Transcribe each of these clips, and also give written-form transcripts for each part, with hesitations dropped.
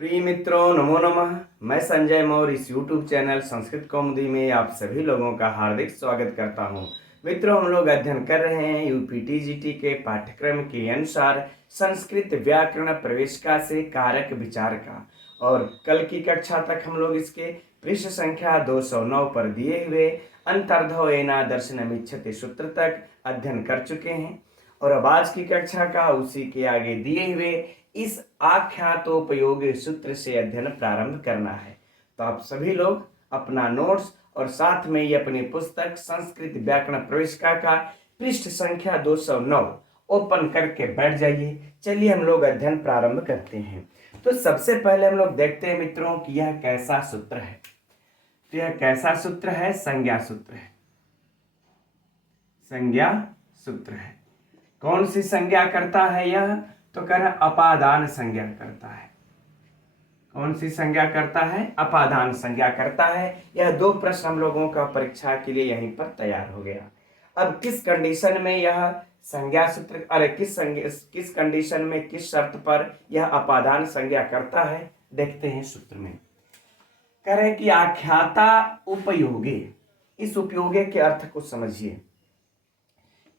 प्रिय मित्रों, नमो नमः। मैं संजय मौर्य इस YouTube चैनल संस्कृत कौमुदी में आप सभी लोगों का हार्दिक स्वागत करता हूं। मित्रों, हम लोग अध्ययन कर रहे हैं यूपीटीजीटी के पाठ्यक्रम के अनुसार संस्कृत व्याकरण प्रवेशिका से कारक विचार का, और कल की कक्षा तक हम लोग इसके पृष्ठ संख्या 209 पर दिए हुए अंतर्धो एना दर्शनमिच्छति सूत्र तक अध्ययन कर चुके हैं, और अब आज की कक्षा का उसी के आगे दिए हुए इस आख्यातोपयोगी सूत्र से अध्ययन प्रारंभ करना है। तो आप सभी लोग अपना नोट्स और साथ में ही अपनी पुस्तक संस्कृत व्याकरण प्रवेशिका का पृष्ठ संख्या 209 ओपन करके बैठ जाइए। चलिए हम लोग अध्ययन प्रारंभ करते हैं। तो सबसे पहले हम लोग देखते हैं मित्रों कि यह कैसा सूत्र है। तो यह कैसा सूत्र है? संज्ञा सूत्र है। संज्ञा सूत्र है। कौन सी संज्ञा करता है यह? तो कह रहा अपादान संज्ञा करता है। कौन सी संज्ञा करता है? अपादान संज्ञा करता है। यह दो प्रश्न हम लोगों का परीक्षा के लिए यहीं पर तैयार हो गया। अब किस कंडीशन में यह संज्ञा सूत्र किस कंडीशन में, किस शर्त पर यह अपादान संज्ञा करता है, देखते हैं सूत्र में। कह रहे कि आख्याता उपयोगी। इस उपयोगी के अर्थ को समझिए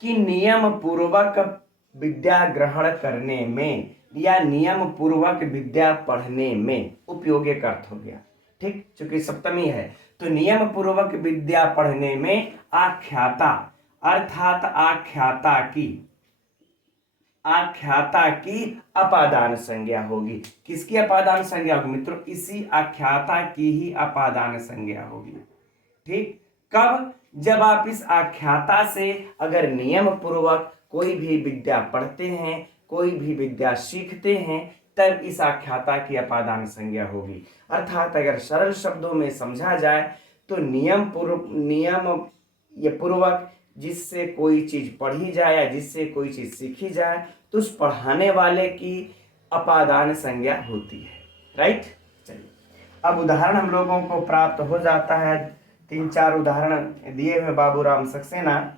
कि नियम पूर्वक विद्या ग्रहण करने में या नियम पूर्वक विद्या पढ़ने में, उपयोगी का अर्थ हो गया। ठीक, चूंकि सप्तमी है तो नियम पूर्वक विद्या पढ़ने में आख्याता अर्थात आख्याता की अपादान संज्ञा होगी। किसकी अपादान संज्ञा होगी मित्रों? इसी आख्याता की ही अपादान संज्ञा होगी। ठीक, कब? जब आप इस आख्याता से अगर नियम पूर्वक कोई भी विद्या पढ़ते हैं, कोई भी विद्या सीखते हैं, तब इस आख्याता की अपादान संज्ञा होगी। अर्थात अगर सरल शब्दों में समझा जाए तो नियम पूर्वक जिससे कोई चीज पढ़ी जाए या जिससे कोई चीज सीखी जाए तो उस पढ़ाने वाले की अपादान संज्ञा होती है। राइट, चलिए अब उदाहरण हम लोगों को प्राप्त हो जाता है। 3-4 उदाहरण दिए हुए बाबूराम सक्सेना।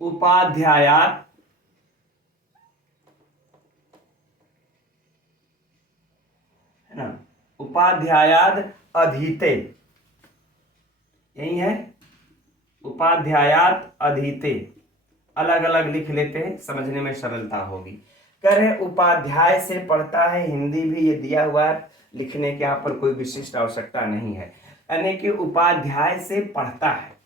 उपाध्यायात है ना, उपाध्यायाद अधीते, यही है, उपाध्यायात अधीते। अलग अलग लिख लेते हैं, समझने में सरलता होगी। कह रहे उपाध्याय से पढ़ता है, हिंदी भी ये दिया हुआ है, लिखने के यहाँ पर कोई विशिष्ट आवश्यकता नहीं है। यानी कि उपाध्याय से पढ़ता है,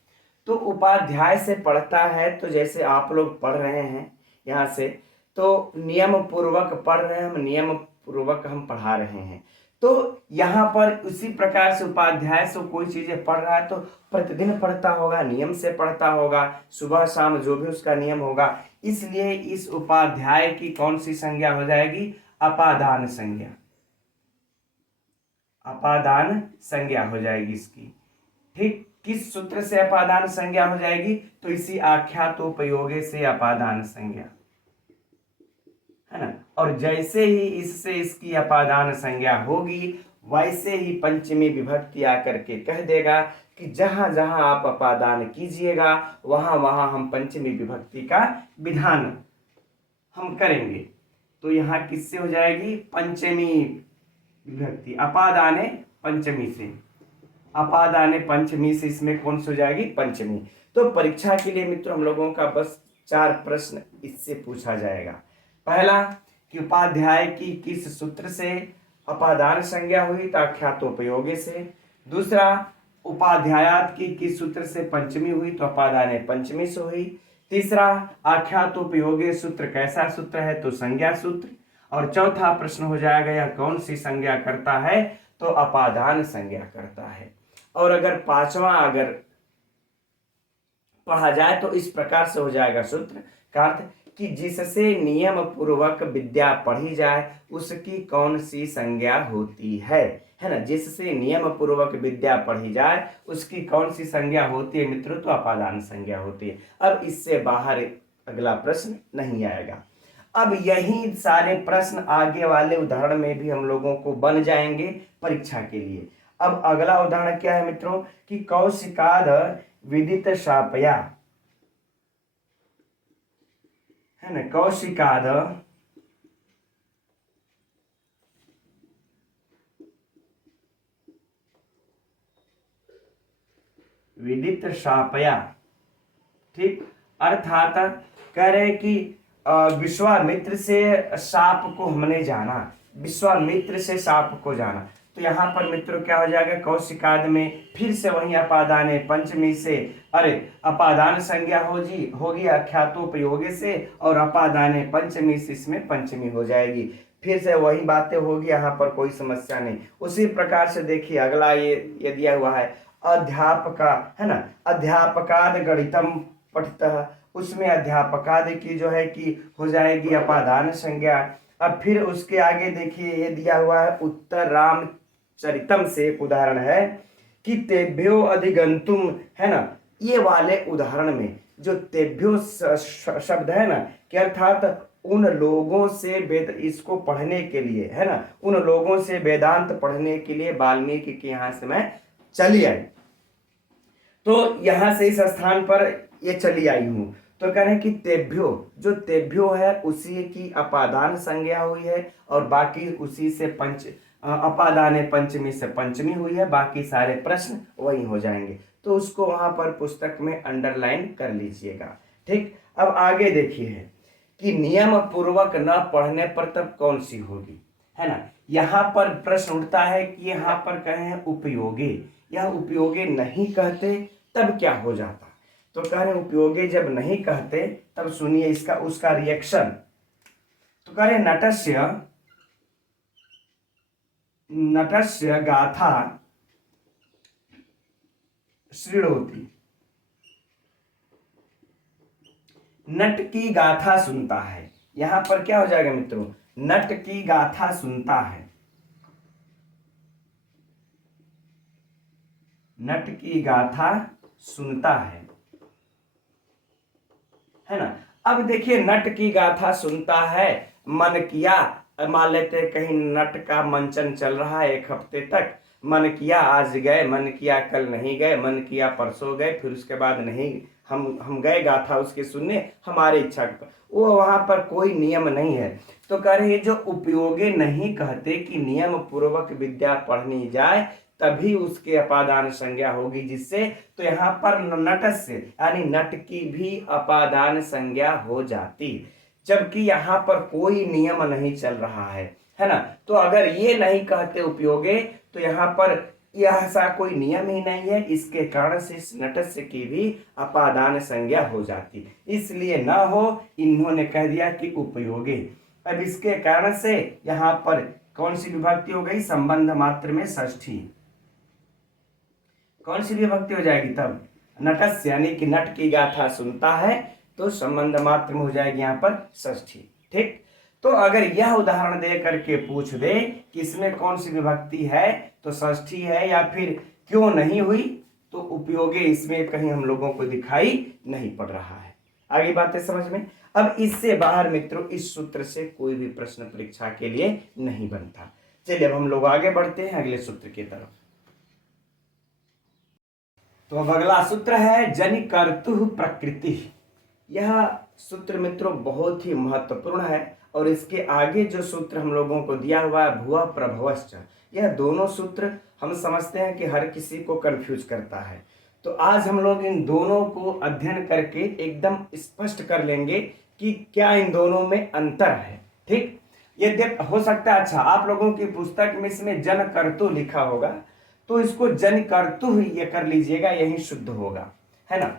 तो उपाध्याय से पढ़ता है तो जैसे आप लोग पढ़ रहे हैं यहाँ से, तो नियम पूर्वक पढ़ रहे हैं, हम नियम पूर्वक हम पढ़ा रहे हैं। तो यहाँ पर उसी प्रकार से उपाध्याय से कोई चीजें पढ़ रहा है तो प्रतिदिन पढ़ता होगा, नियम से पढ़ता होगा, सुबह शाम जो भी उसका नियम होगा। इसलिए इस उपाध्याय की कौन सी संज्ञा हो जाएगी? अपादान संज्ञा। अपादान संज्ञा हो जाएगी इसकी। ठीक, किस सूत्र से अपादान संज्ञा हो जाएगी? तो इसी आख्यातोपयोगी से अपादान संज्ञा, है ना। और जैसे ही इससे इसकी अपादान संज्ञा होगी, वैसे ही पंचमी विभक्ति आकर के कह देगा कि जहां जहां आप अपादान कीजिएगा वहां वहां हम पंचमी विभक्ति का विधान हम करेंगे। तो यहाँ किससे हो जाएगी? पंचमी विभक्ति, अपादाने पंचमी से। अपादाने पंचमी से इसमें कौन सी हो जाएगी? पंचमी। तो परीक्षा के लिए मित्रों हम लोगों का बस 4 प्रश्न इससे पूछा जाएगा। पहला कि उपाध्याय की किस सूत्र से अपादान संज्ञा हुई? तो आख्यातोपयोगी से। दूसरा, उपाध्यायात की किस सूत्र से पंचमी हुई? तो अपादाने पंचमी से हुई। तीसरा, आख्यातोपयोगी सूत्र कैसा सूत्र है? तो संज्ञा सूत्र। और चौथा प्रश्न हो जाएगा यह कौन सी संज्ञा करता है? तो अपादान संज्ञा करता है। और अगर पांचवा अगर पढ़ा जाए तो इस प्रकार से हो जाएगा सूत्र का अर्थ कि जिससे नियम पूर्वक विद्या पढ़ी जाए उसकी कौन सी संज्ञा होती है ना। जिससे नियम पूर्वक विद्या पढ़ी जाए उसकी कौन सी संज्ञा होती है मित्रों? तो अपादान संज्ञा होती है। अब इससे बाहर अगला प्रश्न नहीं आएगा। अब यही सारे प्रश्न आगे वाले उदाहरण में भी हम लोगों को बन जाएंगे परीक्षा के लिए। अब अगला उदाहरण क्या है मित्रों कि कौशिकाद विदित शापया, है ना, कौशिकाद विदित्शापया। ठीक, अर्थात कह रहे कि विश्वामित्र से शाप को हमने जाना, विश्वामित्र से शाप को जाना। तो यहाँ पर मित्रों क्या हो जाएगा, कौशिकाद में फिर से वही अपादान पंचमी से, अरे अपादान संज्ञा होगी अख्यातोपयोगे से, और अपादान पंचमी से इसमें पंचमी हो जाएगी। फिर से वही बातें होगी, यहाँ पर कोई समस्या नहीं। उसी प्रकार से देखिए अगला ये दिया हुआ है अध्यापका, है ना, अध्यापकाद गणितम पठितः, उसमें अध्यापकाद की जो है कि हो जाएगी अपादान संज्ञा। अब फिर उसके आगे देखिए ये दिया हुआ है उत्तर रामचरितम से एक उदाहरण है कि तेभ्यो अधिगंतुम, है ना, ये वाले उदाहरण में जो तेभ्यो शब्द है ना, कि अर्थात उन लोगों से वेद इसको पढ़ने के लिए, है ना, उन लोगों से वेदांत पढ़ने के लिए वाल्मीकि के यहाँ से मैं चली आई, तो यहां से इस स्थान पर ये चली आई हूं। तो कह रहे हैं कि तेभ्यो, जो तेभ्यो है उसी की अपादान संज्ञा हुई है, और बाकी उसी से अपादान पंचमी से पंचमी हुई है, बाकी सारे प्रश्न वही हो जाएंगे। तो उसको वहां पर पुस्तक में अंडरलाइन कर लीजिएगा। ठीक, अब आगे देखिए कि नियम पूर्वक न पढ़ने पर तब कौन सी होगी, है ना। यहाँ पर प्रश्न उठता है कि यहाँ पर कहे हैं उपयोगी, यह उपयोगी नहीं कहते तब क्या हो जाता। तो कह रहे उपयोगी जब नहीं कहते तब सुनिए इसका उसका रिएक्शन। तो कह रहे नटस्य गाथा श्रीणोति, नट की गाथा सुनता है। यहां पर क्या हो जाएगा मित्रों, नट की गाथा सुनता है, नट की गाथा सुनता है ना। अब देखिए नट की गाथा सुनता है, मन किया, मान लेते हैं कहीं नट का मंचन चल रहा है एक हफ्ते तक, मन किया आज गए, मन किया कल नहीं गए, मन किया परसों गए, फिर उसके बाद नहीं हम गए गाथा उसके सुनने हमारी इच्छा पर, वो वहां पर कोई नियम नहीं है। तो कह रहे जो उपयोगी नहीं कहते कि नियम पूर्वक विद्या पढ़नी जाए तभी उसके अपादान संज्ञा होगी जिससे, तो यहाँ पर नटस्य यानी नट की भी अपादान संज्ञा हो जाती, जबकि यहाँ पर कोई नियम नहीं चल रहा है ना। तो अगर ये नहीं कहते उपयोगे तो यहाँ पर यह ऐसा कोई नियम ही नहीं है, इसके कारण से इस नटस्य की भी अपादान संज्ञा हो जाती, इसलिए न हो, इन्होंने कह दिया कि उपयोगी। अब इसके कारण से यहाँ पर कौन सी विभक्ति हो गई, संबंध मात्र में षष्ठी। कौन सी विभक्ति हो जाएगी तब, नटस्य यानी कि नट की गाथा सुनता है, तो संबंध मात्र में हो जाएगी यहाँ पर षष्ठी। ठीक, तो अगर यह उदाहरण दे करके पूछ दे कि इसमें कौन सी विभक्ति है तो षष्ठी है, या फिर क्यों नहीं हुई, तो उपयोगी इसमें कहीं हम लोगों को दिखाई नहीं पड़ रहा है। आगे बातें समझ में। अब इससे बाहर मित्रों इस सूत्र से कोई भी प्रश्न परीक्षा के लिए नहीं बनता। चलिए अब हम लोग आगे बढ़ते हैं अगले सूत्र की तरफ। तो अब अगला सूत्र है जनिकर्तुः प्रकृति। यह सूत्र मित्रों बहुत ही महत्वपूर्ण है, और इसके आगे जो सूत्र हम लोगों को दिया हुआ है भुवः प्रभवश्च, यह दोनों सूत्र हम समझते हैं कि हर किसी को कंफ्यूज करता है। तो आज हम लोग इन दोनों को अध्ययन करके एकदम स्पष्ट कर लेंगे कि क्या इन दोनों में अंतर है। ठीक, ये हो सकता है अच्छा आप लोगों की पुस्तक में इसमें जनकर्तु लिखा होगा, तो इसको जनिकर्तु ही ये कर लीजिएगा, यही शुद्ध होगा, है ना।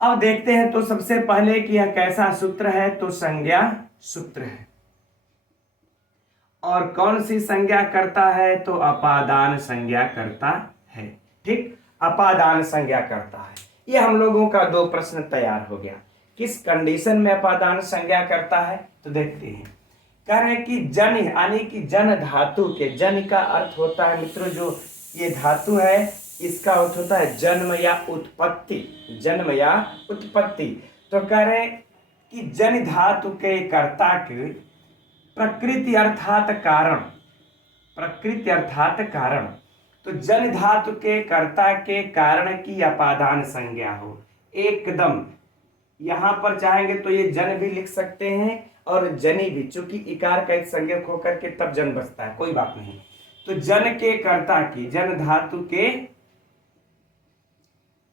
अब देखते हैं तो सबसे पहले कि यह कैसा सूत्र है, तो संज्ञा सूत्र है, और कौन सी संज्ञा करता है, तो अपादान संज्ञा करता है। ठीक, अपादान संज्ञा करता है। ये हम लोगों का दो प्रश्न तैयार हो गया, किस कंडीशन में अपादान संज्ञा करता है, तो देखते हैं। कह रहे हैं कि जन यानी कि जन धातु के, जन का अर्थ होता है मित्रों जो ये धातु है इसका अर्थ होता है जन्म या उत्पत्ति, जन्म या उत्पत्ति। तो कह रहे हैं कि जन धातु के कर्ता के प्रकृति अर्थात कारण, प्रकृति अर्थात कारण, तो जन धातु के कर्ता के कारण की अपादान संज्ञा हो एकदम। यहां पर चाहेंगे तो ये जन भी लिख सकते हैं और जनी भी, चूंकि इकार का एक संज्ञक होकर के तब जन बचता है, कोई बात नहीं। तो जन के कर्ता की, जन धातु के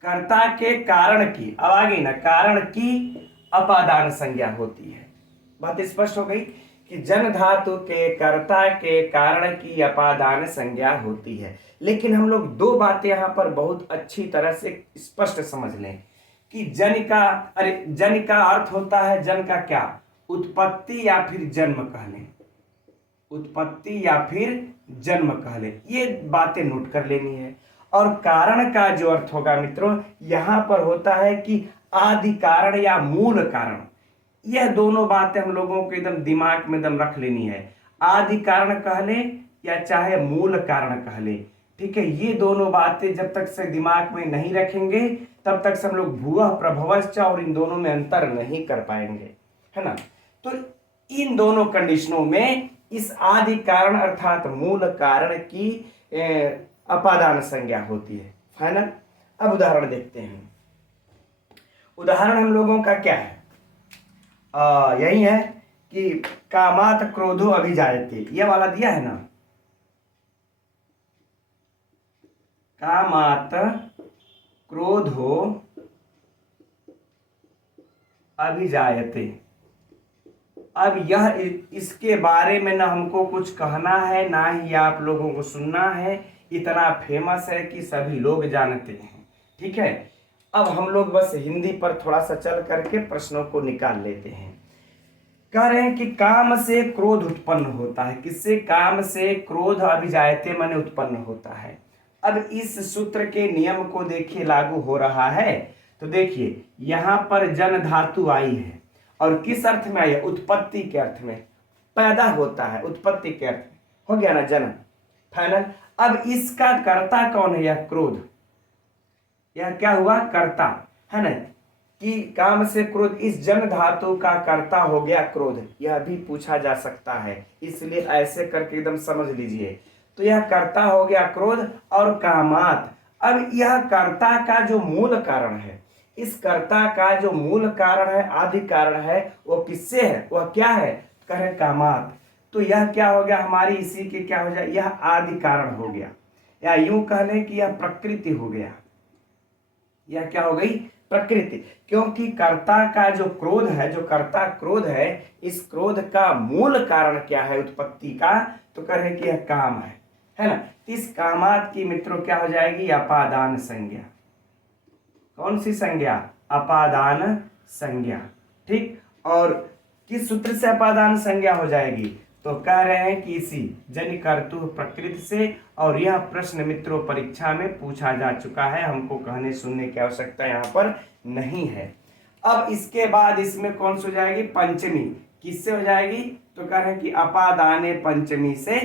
कर्ता के कारण की, अब आ गई ना, कारण की अपादान संज्ञा होती है। बात स्पष्ट हो गई कि जन धातु के कर्ता के कारण की अपादान संज्ञा होती है। लेकिन हम लोग दो बातें यहां पर बहुत अच्छी तरह से स्पष्ट समझ लें कि जन का, अरे जन का अर्थ होता है, जन का क्या, उत्पत्ति या फिर जन्म कह लें, उत्पत्ति या फिर जन्म कह लें, ये बातें नोट कर लेनी है। और कारण का जो अर्थ होगा मित्रों, यहां पर होता है कि आदि कारण या मूल कारण। यह दोनों बातें हम लोगों को एकदम दिमाग में एकदम रख लेनी है। आदि कारण कह लें या चाहे मूल कारण कह लें, ठीक है, ये दोनों बातें जब तक से दिमाग में नहीं रखेंगे तब तक से हम लोग भूः प्रभवश्च और इन दोनों में अंतर नहीं कर पाएंगे, है ना। तो इन दोनों कंडीशनों में इस आदि कारण अर्थात मूल कारण की अपादान संज्ञा होती है। फाइनल। अब उदाहरण देखते हैं। उदाहरण हम लोगों का क्या है, यही है कि कामात क्रोधो अभिजायते, ये वाला दिया है ना, कामात क्रोधो अभिजायते। अब यह, इसके बारे में ना हमको कुछ कहना है ना ही आप लोगों को सुनना है, इतना फेमस है कि सभी लोग जानते हैं, ठीक है। अब हम लोग बस हिंदी पर थोड़ा सा चल करके प्रश्नों को निकाल लेते हैं। कह रहे हैं कि काम से क्रोध उत्पन्न होता है, किससे, काम से क्रोध अभिजायते माने उत्पन्न होता है। अब इस सूत्र के नियम को देखिए लागू हो रहा है, तो देखिए यहां पर जन धातु आई है और किस अर्थ में आई है, उत्पत्ति के अर्थ में, पैदा होता है उत्पत्ति के अर्थ में, हो गया ना जन्म। फाइनल। अब इसका कर्ता कौन है, यह क्रोध, यह क्या हुआ, कर्ता, है ना, कि काम से क्रोध, इस जन धातु का कर्ता हो गया क्रोध, यह भी पूछा जा सकता है, इसलिए ऐसे करके एकदम समझ लीजिए। तो यह कर्ता हो गया क्रोध और कामात। अब यह कर्ता का जो मूल कारण है, इस कर्ता का जो मूल कारण है, आदि कारण है, वो किससे है, वह क्या है, कहे कामात। तो यह क्या हो गया हमारी, इसी के क्या हो जाए, यह आदि कारण हो गया, या यूं कह लें कि यह प्रकृति हो गया, यह क्या हो गई, प्रकृति। क्योंकि कर्ता का जो क्रोध है, जो कर्ता क्रोध है, इस क्रोध का मूल कारण क्या है उत्पत्ति का, तो कहे कि यह काम है ना। इस कामात की मित्रों क्या हो जाएगी, अपादान संज्ञा। कौन सी संज्ञा, अपादान संज्ञा, ठीक। और किस सूत्र से अपादान संज्ञा हो जाएगी, तो कह रहे हैं कि इसी जन कर्तु प्रकृति से। और यह प्रश्न मित्रों परीक्षा में पूछा जा चुका है, हमको कहने सुनने की आवश्यकता यहाँ पर नहीं है। अब इसके बाद इसमें कौन सी हो जाएगी, पंचमी, किससे हो जाएगी, तो कह रहे हैं कि अपादाने पंचमी से,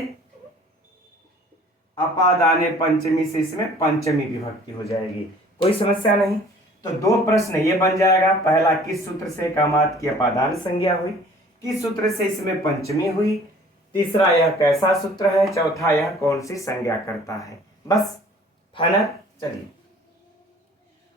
अपादाने पंचमी से इसमें पंचमी विभक्ति हो जाएगी, कोई समस्या नहीं। तो दो प्रश्न ये बन जाएगा, पहला किस सूत्र से कामात की अपादान संज्ञा हुई, किस सूत्र से इसमें पंचमी हुई, तीसरा यह कैसा सूत्र है, चौथा यह कौन सी संज्ञा करता है, बस फाइनल। चलिए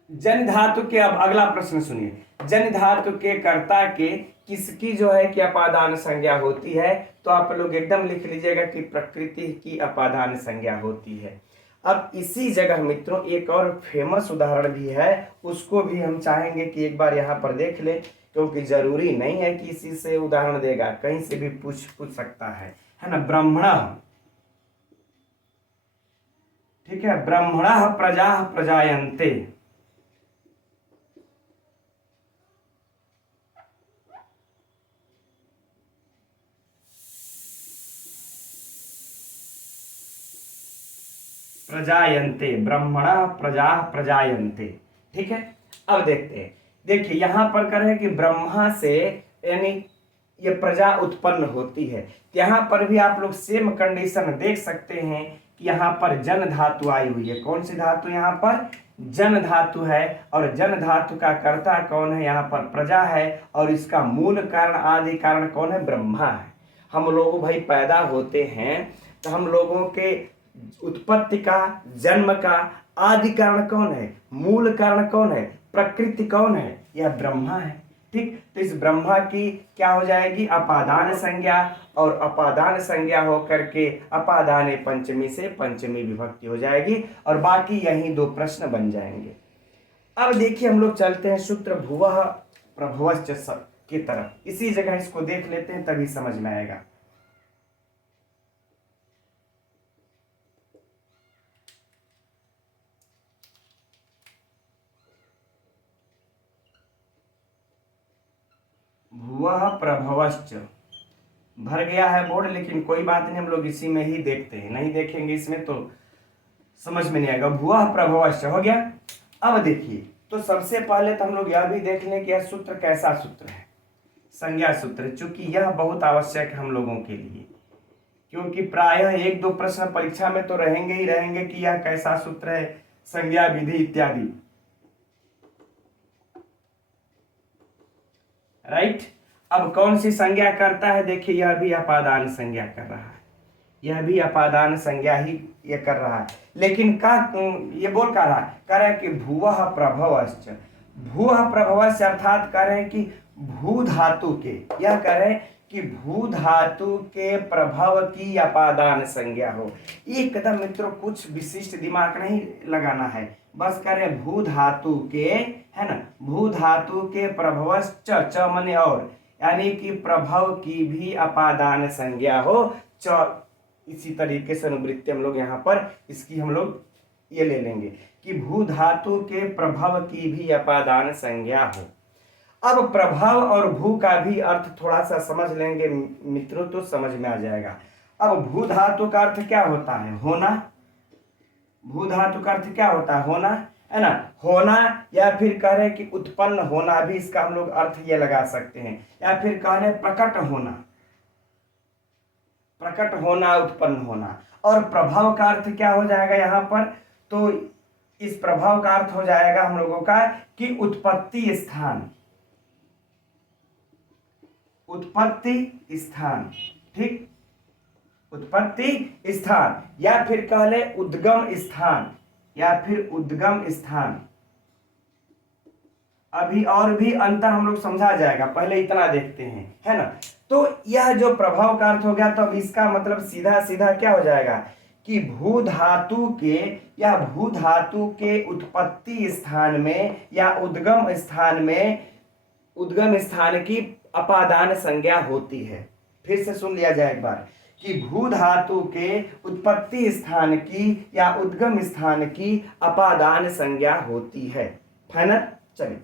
जन धातु के, अब अगला प्रश्न सुनिए, जन धातु के कर्ता के किसकी जो है कि अपादान संज्ञा होती है, तो आप लोग एकदम लिख लीजिएगा कि प्रकृति की अपादान संज्ञा होती है। अब इसी जगह मित्रों एक और फेमस उदाहरण भी है, उसको भी हम चाहेंगे कि एक बार यहाँ पर देख ले, क्योंकि जरूरी नहीं है कि इसी से उदाहरण देगा, कहीं से भी पूछ सकता है ना। ब्रह्मणः, ठीक है, ब्रह्मणः प्रजा प्रजायन्ते, प्रजायन्ते, ब्रह्मणः प्रजा प्रजायन्ते, ठीक है। अब देखते हैं, देखिए यहां पर कर है कि ब्रह्मा से यानी ये प्रजा उत्पन्न होती है। यहां पर भी आप लोग सेम कंडीशन देख सकते हैं कि यहाँ पर जन धातु आई हुई है, कौन सी धातु, यहाँ पर जन धातु है, और जन धातु का कर्ता कौन है, यहाँ पर प्रजा है, और इसका मूल कारण आदि कारण कौन है, ब्रह्मा है। हम लोग भाई पैदा होते हैं तो हम लोगों के उत्पत्ति का, जन्म का आदि कारण कौन है, मूल कारण कौन है, प्रकृति कौन है, यह ब्रह्मा है, ठीक। तो इस ब्रह्मा की क्या हो जाएगी, अपादान संज्ञा, और अपादान संज्ञा होकर के अपादाने पंचमी से पंचमी विभक्ति हो जाएगी, और बाकी यही दो प्रश्न बन जाएंगे। अब देखिए हम लोग चलते हैं सूत्र भुवः प्रभवश्च की तरफ। इसी जगह इसको देख लेते हैं तभी समझ में आएगा। भुवः प्रभवश्च भर गया है बोर्ड, लेकिन कोई बात नहीं, हम लोग इसी में ही देखते हैं, नहीं देखेंगे इसमें तो समझ में नहीं आएगा। भुवः प्रभवश्च हो गया। अब देखिए तो सबसे पहले तो हम लोग यह भी देख लें कि यह सूत्र कैसा सूत्र है, संज्ञा सूत्र, चूंकि यह बहुत आवश्यक है हम लोगों के लिए, क्योंकि प्रायः 1-2 प्रश्न परीक्षा में तो रहेंगे ही रहेंगे कि यह कैसा सूत्र है, संज्ञा विधि इत्यादि। राइट। अब कौन सी संज्ञा करता है, देखिए यह भी अपादान संज्ञा कर रहा है, यह भी अपादान संज्ञा ही ये कर रहा है, लेकिन का ये बोल कर रहा है, कह रहा है कि भुवः प्रभवश्च। भुवः प्रभवश्च अर्थात कह रहे हैं कि भू धातु के, यह कह रहे हैं कि भू धातु के प्रभव की अपादान संज्ञा हो। एकदम मित्रों कुछ विशिष्ट दिमाग नहीं लगाना है, बस कह रहे भू धातु के, है ना, भू धातु के प्रभवश्च, च मने और, यानी कि प्रभव की भी अपादान संज्ञा हो, च। इसी तरीके से अनुवृत्ति हम लोग यहाँ पर इसकी हम लोग ये ले लेंगे कि भू धातु के प्रभव की भी अपादान संज्ञा हो। अब प्रभव और भू का भी अर्थ थोड़ा सा समझ लेंगे मित्रों तो समझ में आ जाएगा। अब भू धातु का अर्थ क्या होता है, होना। भू धातु का अर्थ क्या होता है, होना, है ना, होना, या फिर कह रहे कि उत्पन्न होना, भी इसका हम लोग अर्थ ये लगा सकते हैं, या फिर कह रहे प्रकट होना, प्रकट होना, उत्पन्न होना। और प्रभाव का अर्थ क्या हो जाएगा यहाँ पर, तो इस प्रभाव का अर्थ हो जाएगा हम लोगों का कि उत्पत्ति स्थान, उत्पत्ति स्थान, ठीक, उत्पत्ति स्थान, या फिर कह ले उद्गम स्थान, या फिर उद्गम स्थान। अभी और भी अंतर हम लोग समझा जाएगा, पहले इतना देखते हैं, है ना। तो यह जो प्रभाव का अर्थ हो गया, तो अब इसका मतलब सीधा सीधा क्या हो जाएगा कि भू धातु के या भू धातु के उत्पत्ति स्थान में या उद्गम स्थान में, उद्गम स्थान की अपादान संज्ञा होती है। फिर से सुन लिया जाए एक बार कि भू धातु के उत्पत्ति स्थान की या उद्गम स्थान की अपादान संज्ञा होती है। फाइनल, चलिए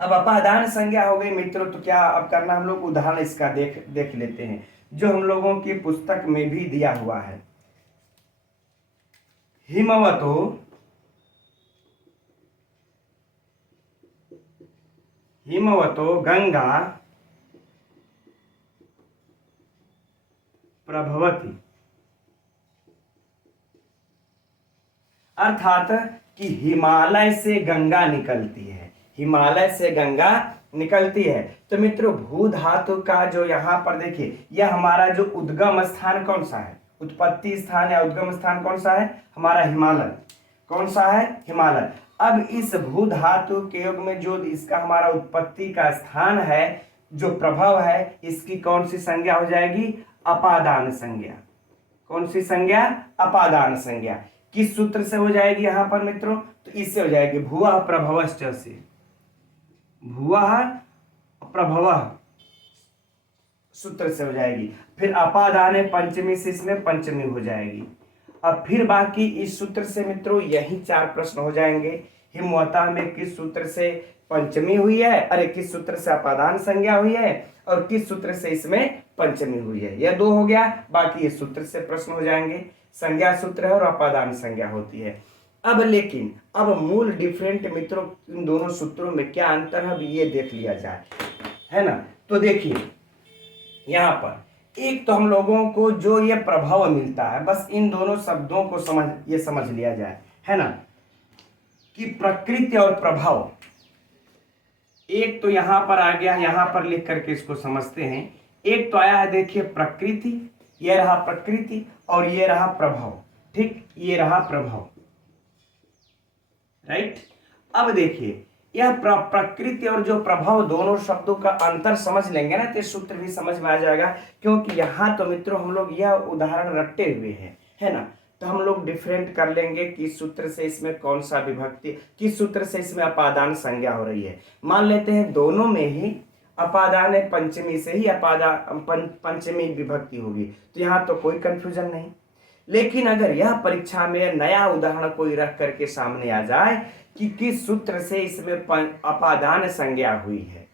अब अपादान संज्ञा हो गई मित्रों, तो क्या अब करना, हम लोग उदाहरण इसका देख लेते हैं जो हम लोगों की पुस्तक में भी दिया हुआ है। हिमवतो हिमवतो गंगा प्रभवती, अर्थात कि हिमालय से गंगा निकलती है, हिमालय से गंगा निकलती है। तो मित्रों भू धातु का जो यहाँ पर देखिए, यह हमारा जो उद्गम स्थान कौन सा है, उत्पत्ति स्थान या उद्गम स्थान कौन सा है, हमारा हिमालय। कौन सा है, हिमालय। अब इस भू धातु के योग में जो इसका हमारा उत्पत्ति का स्थान है, जो प्रभाव है, इसकी कौन सी संज्ञा हो जाएगी, अपादान संज्ञा। कौन सी संज्ञा, अपादान संज्ञा। किस सूत्र से हो जाएगी यहाँ पर मित्रों, तो इससे हो जाएगी भुवः प्रभवश्च से, भुवः प्रभवः सूत्र से हो जाएगी। फिर अपादान पंचमी से इसमें पंचमी हो जाएगी। अब फिर बाकी इस सूत्र से मित्रों यही 4 प्रश्न हो जाएंगे। हिमवता में किस सूत्र से पंचमी हुई है, अरे किस सूत्र से अपादान संज्ञा हुई है, और किस सूत्र से इसमें पंचमी हुई है, यह 2 हो गया। बाकी इस सूत्र से प्रश्न हो जाएंगे, संज्ञा सूत्र है और अपादान संज्ञा होती है। अब लेकिन अब मूल डिफरेंट मित्रों इन दोनों सूत्रों में क्या अंतर है, अब ये देख लिया जाए, है ना। तो देखिए यहाँ पर एक तो हम लोगों को जो ये प्रभाव मिलता है, बस इन दोनों शब्दों को समझ लिया जाए, है ना, कि प्रकृति और प्रभाव। एक तो यहाँ पर आ गया, यहाँ पर लिख करके इसको समझते हैं। एक तो आया है देखिए प्रकृति, ये रहा प्रकृति और ये रहा प्रभाव, ठीक, ये रहा प्रभाव, राइट। अब देखिए यह प्रकृति और जो प्रभाव, दोनों शब्दों का अंतर समझ लेंगे ना तो सूत्र भी समझ में आ जाएगा। क्योंकि यहाँ तो मित्रों हम लोग यह उदाहरण रटते हुए हैं, है ना। तो हम लोग डिफरेंट कर लेंगे किस सूत्र से इसमें कौन सा विभक्ति, किस सूत्र से इसमें अपादान संज्ञा हो रही है। मान लेते हैं दोनों में ही अपादान है, पंचमी से ही अपादान पंचमी विभक्ति होगी, तो यहाँ तो कोई कंफ्यूजन नहीं। लेकिन अगर यह परीक्षा में नया उदाहरण कोई रख करके सामने आ जाए कि किस सूत्र से इसमें अपादान संज्ञा हुई है,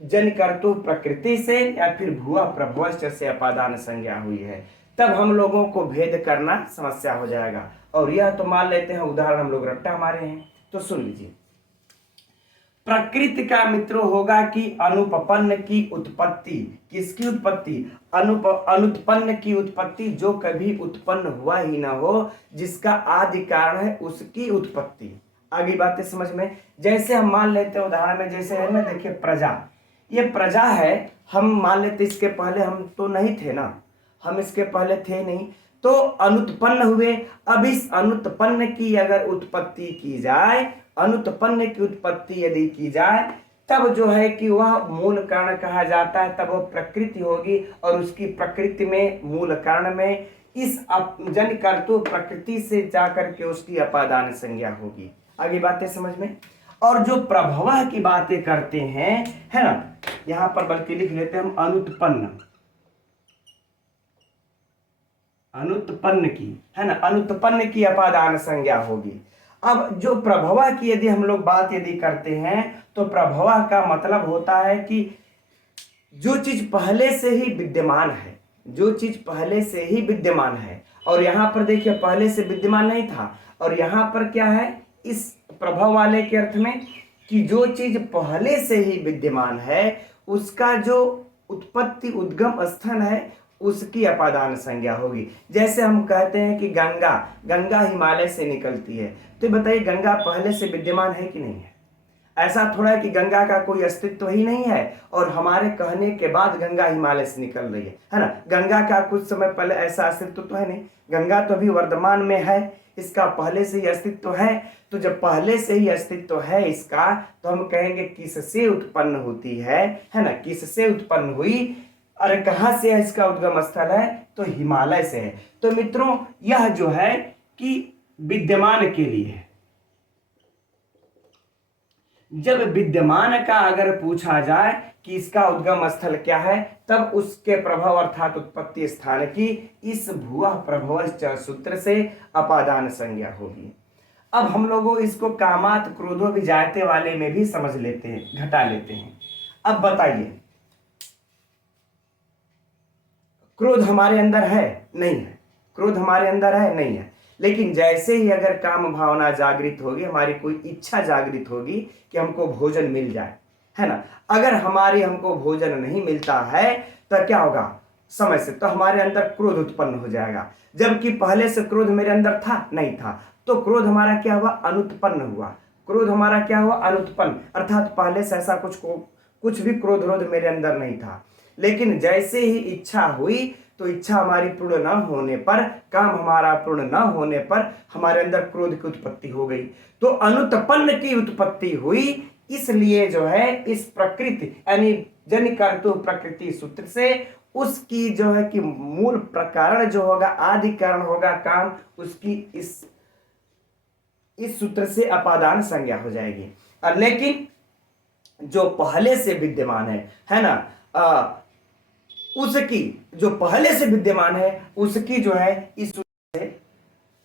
जनिकर्तु प्रकृति से या फिर भुआ प्रभवश्च से अपादान संज्ञा हुई है, तब हम लोगों को भेद करना समस्या हो जाएगा। और यह तो मान लेते हैं उदाहरण हम लोग रट्टा मारे हैं, तो सुन लीजिए। प्रकृति का मित्रों होगा कि अनुपपन्न की उत्पत्ति, किसकी उत्पत्ति, अनुत्पन्न की उत्पत्ति, जो कभी उत्पन्न हुआ ही ना हो, जिसका आदि कारण है उसकी उत्पत्ति। आगे बातें समझ में, जैसे हम मान लेते हैं उदाहरण में, जैसे है ना, देखिए प्रजा, ये प्रजा है, हम मान लेते इसके पहले हम तो नहीं थे ना, हम इसके पहले थे नहीं, तो अनुत्पन्न हुए। अब इस अनुत्पन्न की अगर उत्पत्ति की जाए, अनुत्पन्न की उत्पत्ति यदि की जाए, तब जो है कि वह मूल कारण कहा जाता है, तब वह प्रकृति होगी, और उसकी प्रकृति में मूल कारण में इस जनिकर्तु प्रकृति से जाकर के उसकी अपादान संज्ञा होगी। आगे बातें समझ में। और जो प्रभव की बातें करते हैं, है ना, यहां पर बल्कि लिख लेते हैं हम अनुत्पन्न, अनुत्पन्न की, है ना, अनुत्पन्न की अपादान संज्ञा होगी। अब जो प्रभवा की यदि हम लोग बात यदि करते हैं, तो प्रभवा का मतलब होता है कि जो चीज पहले से ही विद्यमान है, जो चीज पहले से ही विद्यमान है, और यहां पर देखिए पहले से विद्यमान नहीं था, और यहां पर क्या है इस प्रभव वाले के अर्थ में कि जो चीज पहले से ही विद्यमान है उसका जो उत्पत्ति उद्गम स्थान है उसकी अपादान संज्ञा होगी। जैसे हम कहते हैं कि गंगा, गंगा हिमालय से निकलती है, तो बताइए गंगा पहले से विद्यमान है कि नहीं है? ऐसा थोड़ा है कि गंगा का कोई अस्तित्व ही नहीं है और हमारे कहने के बाद गंगा हिमालय से निकल रही है ना। गंगा का कुछ समय पहले ऐसा अस्तित्व तो है नहीं, गंगा तो अभी वर्तमान में है, इसका पहले से ही अस्तित्व है। तो जब पहले से ही अस्तित्व है इसका, तो हम कहेंगे किससे उत्पन्न होती है ना, किससे उत्पन्न हुई, अरे कहां से है इसका उद्गम स्थल है, तो हिमालय से है। तो मित्रों यह जो है कि विद्यमान के लिए है। जब विद्यमान का अगर पूछा जाए कि इसका उद्गम स्थल क्या है, तब उसके प्रभाव अर्थात उत्पत्ति स्थान की इस भुआ प्रभवश्च सूत्र से अपादान संज्ञा होगी। अब हम लोगों इसको कामात क्रोधो विजायते वाले में भी समझ लेते हैं, घटा लेते हैं। अब बताइए क्रोध हमारे अंदर है नहीं है, क्रोध हमारे अंदर है नहीं है, लेकिन जैसे ही अगर काम भावना जागृत होगी, हमारी कोई इच्छा जागृत होगी कि हमको भोजन मिल जाए, है ना, अगर हमारी हमको भोजन नहीं मिलता है तो क्या होगा समय से, तो हमारे अंदर क्रोध उत्पन्न हो जाएगा। जबकि पहले से क्रोध मेरे अंदर था नहीं था, तो क्रोध हमारा क्या हुआ, अनुत्पन्न हुआ। क्रोध हमारा क्या हुआ, अनुत्पन्न, अर्थात पहले से ऐसा कुछ भी क्रोध रोध मेरे अंदर नहीं था। लेकिन जैसे ही इच्छा हुई, तो इच्छा हमारी पूर्ण न होने पर, काम हमारा पूर्ण न होने पर हमारे अंदर क्रोध की उत्पत्ति हो गई। तो अनुत्पन्न की उत्पत्ति हुई, इसलिए जो है इस प्रकृति यानी जनिकर्तु प्रकृति सूत्र से उसकी जो है कि मूल प्रकारण जो होगा, आदि कारण होगा काम, उसकी इस सूत्र से अपादान संज्ञा हो जाएगी। लेकिन जो पहले से विद्यमान है ना, उसकी जो पहले से विद्यमान है उसकी जो है इस सूत्र से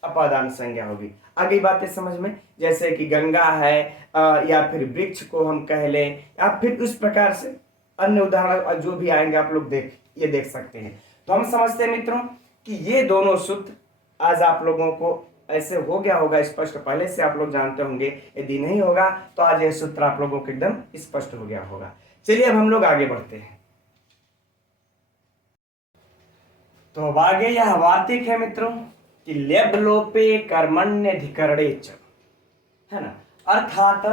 अपादान संज्ञा होगी। आगे बातें समझ में, जैसे कि गंगा है या फिर वृक्ष को हम कह लें, या फिर उस प्रकार से अन्य उदाहरण जो भी आएंगे आप लोग देख सकते हैं। तो हम समझते हैं मित्रों कि ये दोनों सूत्र आज आप लोगों को ऐसे हो गया होगा स्पष्ट, पहले से आप लोग जानते होंगे, यदि नहीं होगा तो आज यह सूत्र आप लोगों को एकदम स्पष्ट हो गया होगा। चलिए अब हम लोग आगे बढ़ते हैं। तो अब आगे यह वार्तिक है मित्रों कि लेब लोपे कर्मण्यधिकरणे च, है ना, अर्थात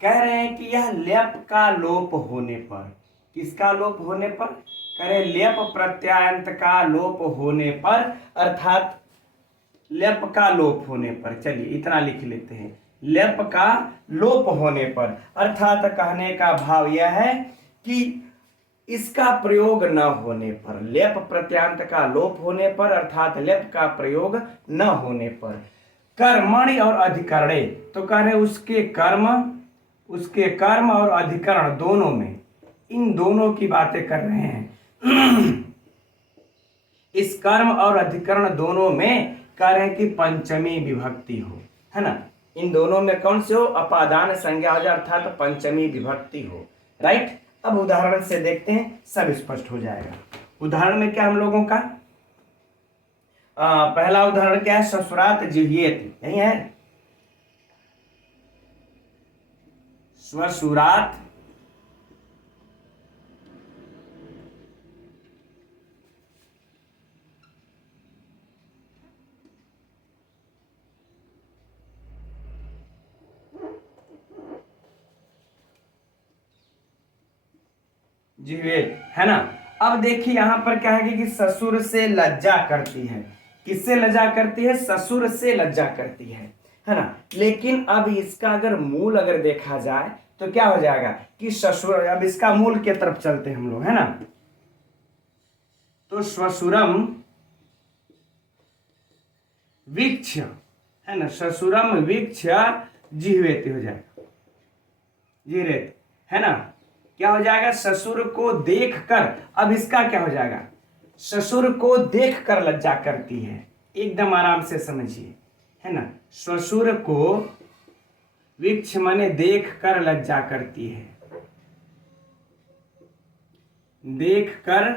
कह रहे हैं कि यह लेप का लोप होने पर, किसका लोप होने पर, करें लेप प्रत्यायंत का लोप होने पर, अर्थात लेप का लोप होने पर, चलिए इतना लिख लेते हैं, लेप का लोप होने पर, अर्थात कहने का भाव यह है कि इसका प्रयोग न होने पर, लेप प्रत्यंत का लोप होने पर अर्थात लेप का प्रयोग न होने पर, कर्मणि और अधिकरणे, तो कह रहे उसके कर्म और अधिकरण दोनों में, इन दोनों की बातें कर रहे हैं। इस कर्म और अधिकरण दोनों में कह रहे हैं कि पंचमी विभक्ति हो, है ना। इन दोनों में कौन से हो, अपादान संज्ञा हो जाए अर्थात पंचमी विभक्ति हो, राइट। अब उदाहरण से देखते हैं, सब स्पष्ट हो जाएगा। उदाहरण में क्या हम लोगों का पहला उदाहरण क्या है, ससुरात जिह्येति, यही है, स्वसुरात जिह्वेत, है ना। अब देखिए यहां पर क्या है कि ससुर से लज्जा करती है, किससे लज्जा करती है, ससुर से लज्जा करती है ना। लेकिन अब इसका अगर मूल अगर देखा जाए तो क्या हो जाएगा कि ससुर, अब इसका मूल के तरफ चलते हम लोग, है ना। तो स्वसुरम वीक्ष्य, है ना, ससुरम वीक्ष्य जिह्वेति हो जाएगा, जिह्वेति, है ना। क्या हो जाएगा, ससुर को देखकर, अब इसका क्या हो जाएगा, ससुर को देखकर लज्जा करती है, एकदम आराम से समझिए, है ना। ससुर को वीक्ष माने देखकर लज्जा करती है, देखकर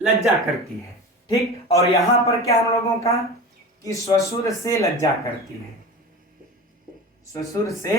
लज्जा करती है, ठीक। और यहां पर क्या हम लोगों का कि ससुर से लज्जा करती है, ससुर से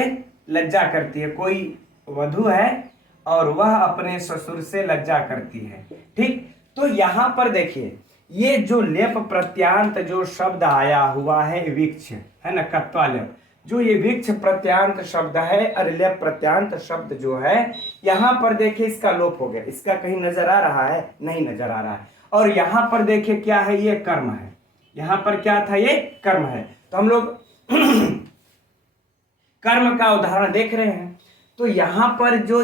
लज्जा करती है, कोई वधू है और वह अपने ससुर से लज्जा करती है, ठीक। तो यहां पर देखिए ये जो लेप प्रत्यांत जो शब्द आया हुआ है विक्ष, है ना, कत्वालेप, जो ये विक्ष प्रत्यांत शब्द है और लेप प्रत्यांत शब्द जो है, यहां पर देखिए इसका लोप हो गया, इसका कहीं नजर आ रहा है, नहीं नजर आ रहा है। और यहां पर देखिए क्या है, ये कर्म है, यहां पर क्या था, ये कर्म है। तो हम लोग कर्म का उदाहरण देख रहे हैं। तो यहां पर जो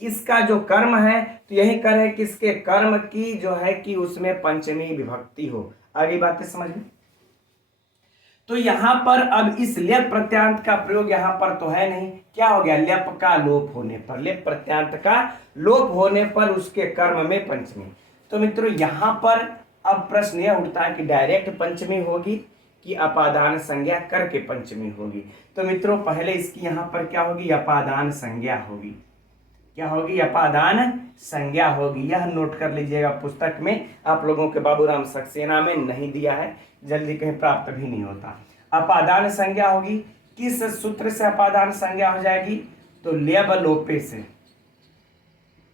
इसका जो कर्म है, तो यही कर है कि इसके कर्म की जो है कि उसमें पंचमी विभक्ति हो। आगे बातें समझ में। तो यहां पर अब इस लेप प्रत्यांत का प्रयोग यहां पर तो है नहीं, क्या हो गया, लेप का लोप होने पर, लेप प्रत्यांत का लोप होने पर उसके कर्म में पंचमी। तो मित्रों यहां पर अब प्रश्न यह उठता है कि डायरेक्ट पंचमी होगी कि अपादान संज्ञा करके पंचमी होगी। तो मित्रों पहले इसकी यहां पर क्या होगी, अपादान संज्ञा होगी, क्या होगी, अपादान संज्ञा होगी। यह नोट कर लीजिएगा, पुस्तक में आप लोगों के बाबूराम सक्सेना में नहीं दिया है, जल्दी कहीं प्राप्त भी नहीं होता। अपादान संज्ञा होगी, किस सूत्र से अपादान संज्ञा हो जाएगी, तो लेब लोपे से,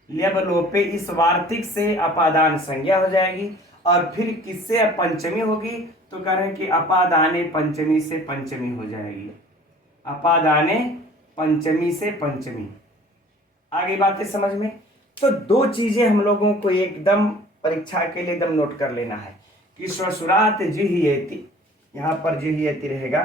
लेब लोपे इस वार्तिक से अपादान संज्ञा हो जाएगी। और फिर किससे पंचमी होगी, तो कह रहे हैं कि अपादाने पंचमी से पंचमी हो जाएगी, अपादाने पंचमी से पंचमी। आगे बातें समझ में। तो दो चीजें हम लोगों को एकदम परीक्षा के लिए एकदम नोट कर लेना है कि स्वसुरात जिह्येति, यहां पर जिह्येति रहेगा,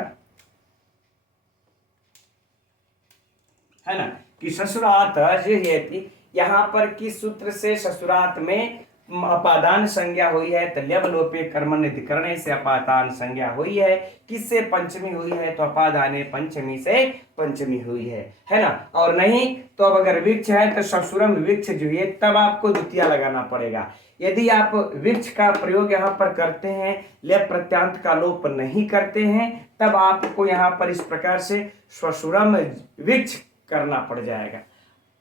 है ना, कि ससुरात जिह्येति, यहां पर किस सूत्र से ससुरात में अपादान संज्ञा हुई है, तो लेब लोपे कर्मण्यधिकरणे से अपादान संज्ञा हुई है, किससे पंचमी हुई है, तो अपादाने पंचमी से पंचमी हुई है ना। और नहीं तो अब अगर विक्ष है तो ससुरम विक्ष जो है, तब आपको द्वितीय लगाना पड़ेगा। यदि आप विक्ष का प्रयोग यहाँ पर करते हैं, लेप प्रत्यांत का लोप नहीं करते हैं, तब आपको यहाँ पर इस प्रकार से ससुरम विक्ष करना पड़ जाएगा,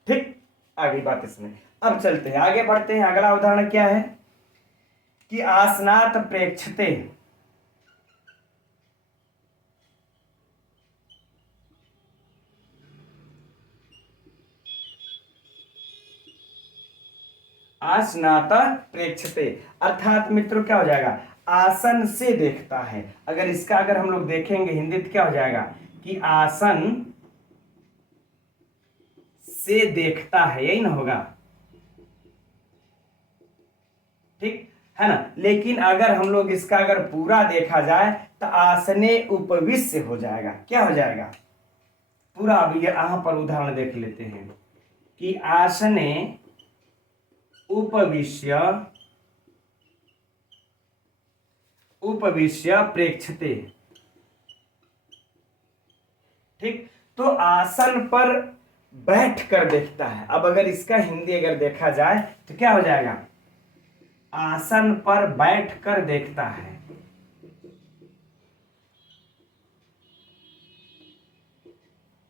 ठीक। आगे बात इसमें। अब चलते हैं आगे बढ़ते हैं। अगला उदाहरण क्या है कि आसनात प्रेक्षते, आसनात प्रेक्षते अर्थात मित्रों क्या हो जाएगा, आसन से देखता है। अगर इसका अगर हम लोग देखेंगे हिंदी तो क्या हो जाएगा कि आसन से देखता है, यही ना होगा, ठीक है ना। लेकिन अगर हम लोग इसका अगर पूरा देखा जाए तो आसने उपविश्य हो जाएगा, क्या हो जाएगा पूरा। अब यहां पर उदाहरण देख लेते हैं कि आसने उपविश्य उपविश्य प्रेक्षते। ठीक, तो आसन पर बैठ कर देखता है। अब अगर इसका हिंदी अगर देखा जाए तो क्या हो जाएगा? आसन पर बैठ कर देखता है।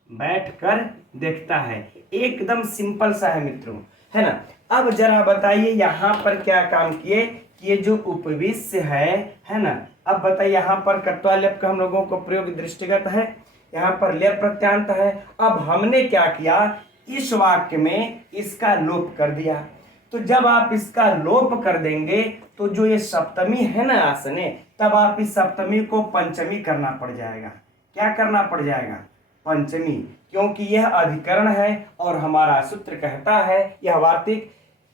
बैठ कर देखता है, एकदम सिंपल सा है मित्रों, है ना। अब जरा बताइए यहां पर क्या काम किए कि ये जो उपविश्य है ना। अब बताइए यहां पर कत्वा लेप का हम लोगों को प्रयोग दृष्टिगत है, यहाँ पर लेप प्रत्यांत है। अब हमने क्या किया, इस वाक्य में इसका लोप कर दिया। तो जब आप इसका लोप कर देंगे तो जो ये सप्तमी है ना आसने, तब आप इस सप्तमी को पंचमी करना पड़ जाएगा। क्या करना पड़ जाएगा? पंचमी, क्योंकि यह अधिकरण है और हमारा सूत्र कहता है यह वार्तिक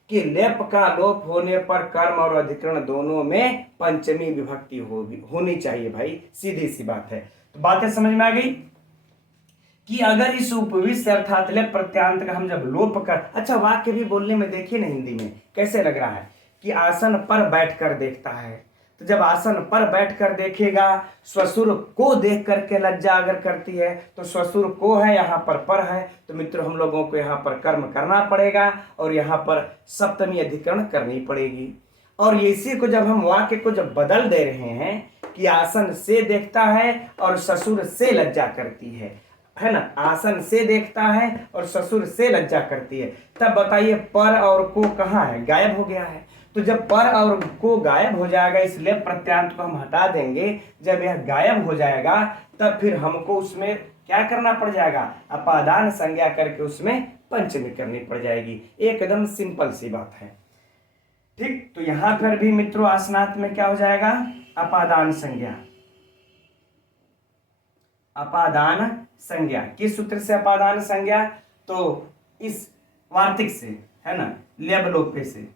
कि लेप का लोप होने पर कर्म और अधिकरण दोनों में पंचमी विभक्ति होनी चाहिए। भाई सीधी सी बात है। तो बातें समझ में आ गई कि अगर इस उपविश्य अर्थात लेप प्रत्यांत का हम जब लोप कर, अच्छा वाक्य भी बोलने में देखिए ना हिंदी में कैसे लग रहा है कि आसन पर बैठकर देखता है। तो जब आसन पर बैठकर देखेगा, स्वसुर को देख करके लज्जा अगर करती है तो स्वसुर को है, यहाँ पर है, तो मित्रों हम लोगों को यहाँ पर कर्म करना पड़ेगा और यहाँ पर सप्तमी अधिकरण करनी पड़ेगी। और इसी को जब हम वाक्य को जब बदल दे रहे हैं कि आसन से देखता है और ससुर से लज्जा करती है ना, आसन से देखता है और ससुर से लज्जा करती है, तब बताइए पर और को कहाँ है? गायब हो गया है। तो जब पर और को गायब हो जाएगा, इस लेप प्रत्यांत को हम हटा देंगे, जब यह गायब हो जाएगा तब फिर हमको उसमें क्या करना पड़ जाएगा? अपादान संज्ञा करके उसमें पंचमी करनी पड़ जाएगी। एकदम सिंपल सी बात है। ठीक, तो यहां पर भी मित्रों आसनात में क्या हो जाएगा? अपादान संज्ञा। अपादान संज्ञा किस सूत्र से अपादान संज्ञा? तो इस वार्तिक से, है ना, लेबलोपे से।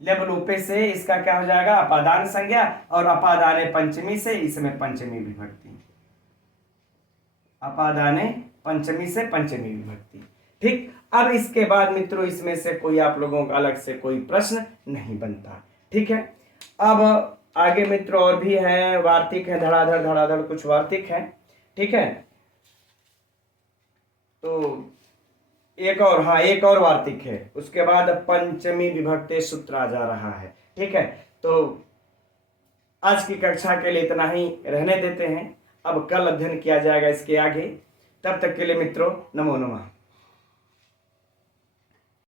लेबलोपे से इसका क्या हो जाएगा? अपादान संज्ञा, और अपादाने पंचमी से इसमें पंचमी विभक्ति। अपादाने पंचमी से पंचमी विभक्ति। ठीक, अब इसके बाद मित्रों इसमें से कोई आप लोगों का अलग से कोई प्रश्न नहीं बनता। ठीक है, अब आगे मित्रों और भी है, वार्तिक है, धड़ाधड़ कुछ वार्तिक है। ठीक है, तो एक और वार्तिक है, उसके बाद पंचमी विभक्ति सूत्र आ जा रहा है। ठीक है, तो आज की कक्षा के लिए इतना ही रहने देते हैं। अब कल अध्ययन किया जाएगा इसके आगे। तब तक के लिए मित्रों नमो नमः।